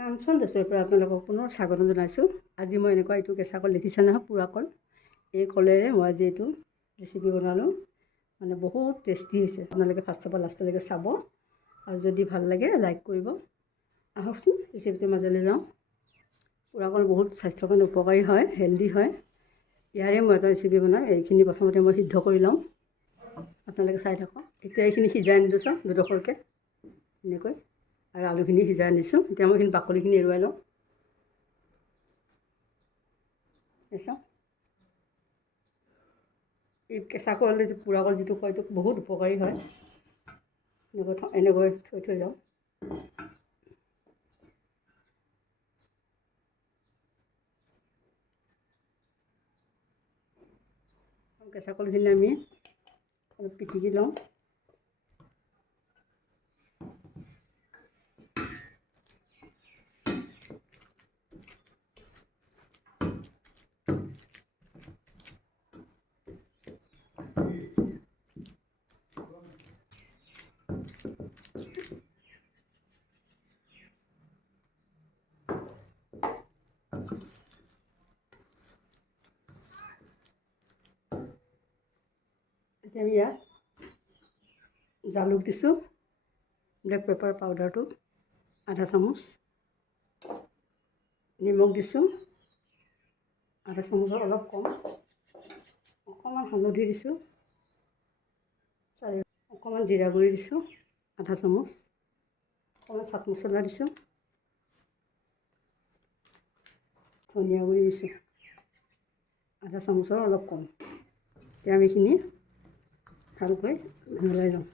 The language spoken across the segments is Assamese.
কাঞ্চন দেশৰ পৰা আপোনালোকক পুনৰ স্বাগতম জনাইছোঁ। আজি মই এনেকুৱা এইটো কেঁচা কল দেখিছে নহয়, পোৰা কল। এই কলেৰে মই আজি এইটো ৰেচিপি বনালোঁ, মানে বহুত টেষ্টি হৈছে। আপোনালোকে ফাৰ্ষ্টৰ পৰা লাষ্টলৈকে চাব আৰু যদি ভাল লাগে লাইক কৰিব। আহকচোন ৰেচিপিটোৰ মাজলৈ যাওঁ। পোৰা কল বহুত স্বাস্থ্যৰ কাৰণে উপকাৰী হয়, হেল্ডি হয়। ইয়াৰে মই এটা ৰেচিপি বনাম। এইখিনি প্ৰথমতে মই সিদ্ধ কৰি লওঁ, আপোনালোকে চাই থাকক। এতিয়া এইখিনি সিজাই আনিছোঁ চাওক, দুডোখৰকৈ এনেকৈ। আৰু আলুখিনি সিজাই আনিছোঁ। এতিয়া মই এইখিনি বাকলিখিনি এৰুৱাই লওঁ। চাওক, এই কেঁচা কল, পোৰা কল যিটো কয়, এইটো বহুত উপকাৰী হয়। এনেকৈ থৈ যাওঁ। কেঁচা কলখিনি আমি অলপ পিটিকি লওঁ। এতিয়া আমি ইয়াত জালুক দিছোঁ, ব্লেক পেপাৰ পাউডাৰটো আধা চামুচ, নিমখ দিছোঁ আধা চামুচৰ অলপ কম, অকণমান হালধি দিছোঁ, অকণমান জিৰা গুড়ি দিছোঁ আধা চামুচ, অকণমান চাট মছলা দিছোঁ, ধনিয়া গুড়ি দিছোঁ আধা চামুচৰ অলপ কম। এতিয়া আমি এইখিনি ভালকৈ মিলাই লওঁ।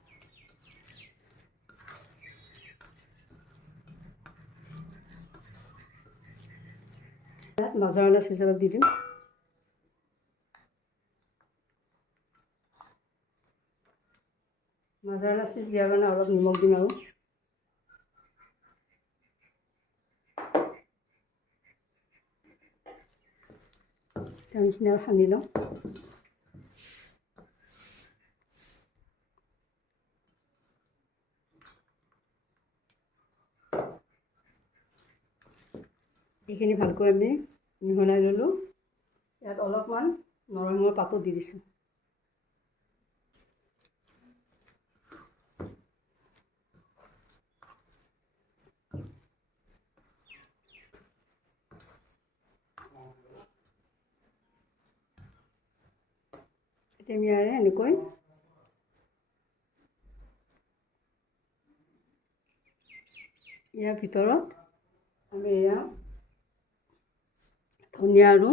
ইয়াত মজৰালা চিজ অলপ দি দিম। মজৰালা চিজ দিয়াৰ কাৰণে অলপ নিমখ দিম আৰু এইখিনি আৰু সানি লওঁ। এইখিনি ভালকৈ আমি মিহলাই ল'লোঁ। ইয়াত অলপমান নৰসিংহৰ পাতো দি দিছোঁ। এতিয়া আমি ইয়াৰে এনেকৈ ইয়াৰ ভিতৰত আমি এয়া ধনিয়া আৰু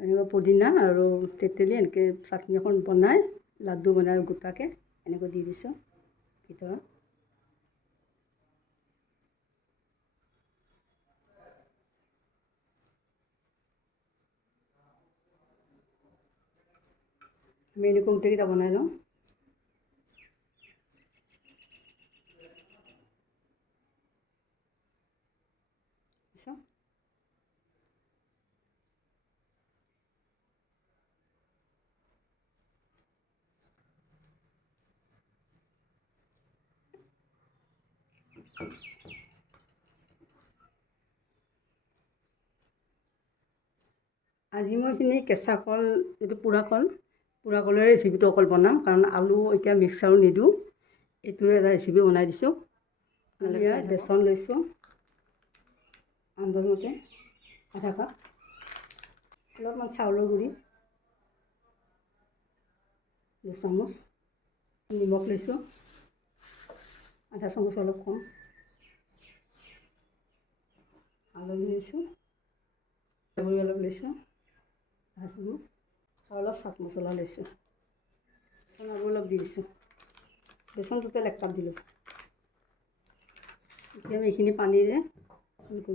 এনেকৈ পুদিনা আৰু তেতেলী এনেকৈ চাটনি এখন বনাই, লাডু বনাই গোটাকৈ এনেকৈ দি দিছোঁ ভিতৰত। আমি এনেকৈ গোটেইকেইটা বনাই লওঁ। আজি মই এইখিনি কেঁচা কল, এইটো পোৰা কলেৰে ৰেচিপিটো অকল বনাম, কাৰণ আলু এতিয়া মিক্সাৰো নিদিওঁ। এইটোৰে এটা ৰেচিপি বনাই দিছোঁ। ইয়াত বেচন লৈছোঁ আন্দাজমতে আধা কাপ, অলপমান চাউলৰ গুড়ি 2 চামুচ, নিমখ লৈছোঁ আধা চামুচ অলপ কম, হালধি লৈছোঁ, গুড়ি অলপ লৈছোঁ আধা চামুচ, আৰু অলপ চাট মছলা লৈছোঁ, আৰু অলপ দি দিছোঁ। বেচন টোটেল 1 কাপ দিলোঁ। এতিয়া আমি এইখিনি পানীৰে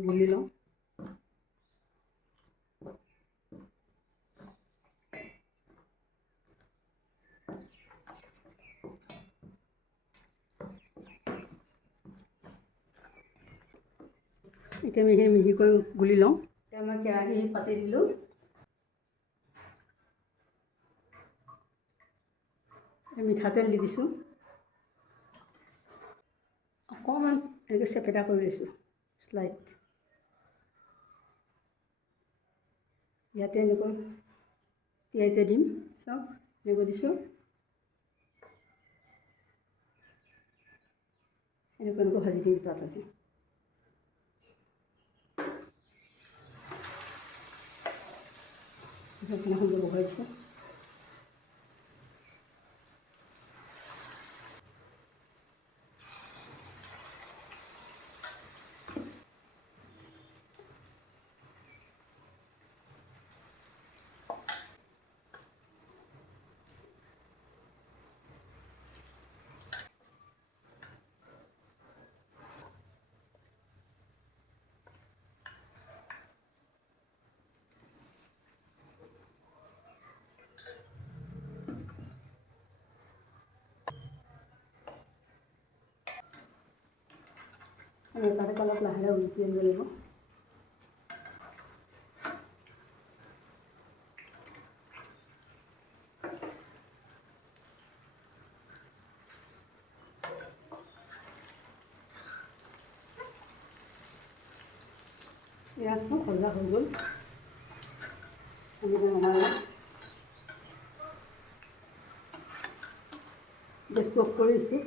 গুলি লওঁ। এতিয়া আমি এইখিনি মিহিকৈ গুলি লওঁ। এতিয়া মই কেৰাহী পাতি দিলোঁ। মিঠাতেল দি দিছোঁ, অকণমান এনেকৈ চেপেটা কৰি লৈছোঁ শ্লাইড ইয়াতে এনেকৈ তিয়াইতে দিম চাওক এনেকৈ দিছোঁ এনেকৈ ভাজি দিম তাতে ঢাকনাখন বহাই দিছোঁ তাতে অলপ লাহে লাহে উলটি আনিব লাগিব ইয়াত ভজা হৈ গ'ল গেছটো অফ কৰি দিছোঁ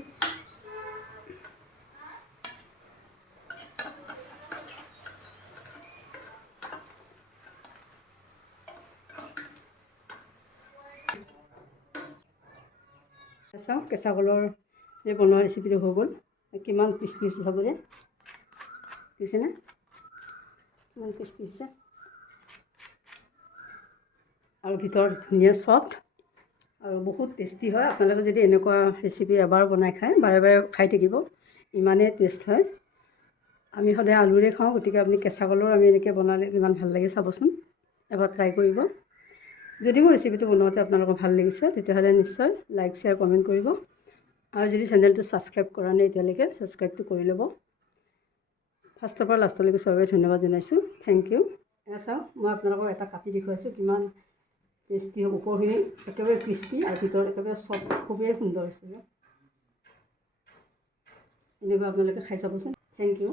চাওক কেঁচা কলৰ যে বনোৱা ৰেচিপিটো হৈ গ'ল কিমান ক্ৰিস্পি হৈছে চাব যে দিছেনে কিমান ক্ৰিস্পি হৈছে আৰু ভিতৰত ধুনীয়া চফ্ট আৰু বহুত টেষ্টি হয় আপোনালোকে যদি এনেকুৱা ৰেচিপি এবাৰ বনাই খায় বাৰে বাৰে খাই থাকিব ইমানেই টেষ্ট হয় আমি সদায় আলুৰে খাওঁ গতিকে আপুনি কেঁচা কলৰ আমি এনেকৈ বনালে ইমান ভাল লাগে চাবচোন এবাৰ ট্ৰাই কৰিব যদি মোৰ ৰেচিপিটো বনাওঁতে আপোনালোকৰ ভাল লাগিছে তেতিয়াহ'লে নিশ্চয় লাইক শ্বেয়াৰ কমেণ্ট কৰিব আৰু যদি চেনেলটো ছাবস্ক্ৰাইব কৰা নাই এতিয়ালৈকে ছাবস্ক্ৰাইবটো কৰি ল'ব ফাৰ্ষ্টৰ পৰা লাষ্টলৈকে চবেই ধন্যবাদ জনাইছোঁ থেংক ইউ এয়া চাওক মই আপোনালোকক এটা কাটি দেখুৱাইছোঁ কিমান টেষ্টি হ'ব ওপৰখিনি একেবাৰে ক্ৰিস্পি আৰু ভিতৰত একেবাৰে চফ্ট খুবেই সুন্দৰ হৈছে এনেকুৱা আপোনালোকে খাই চাবচোন থেংক ইউ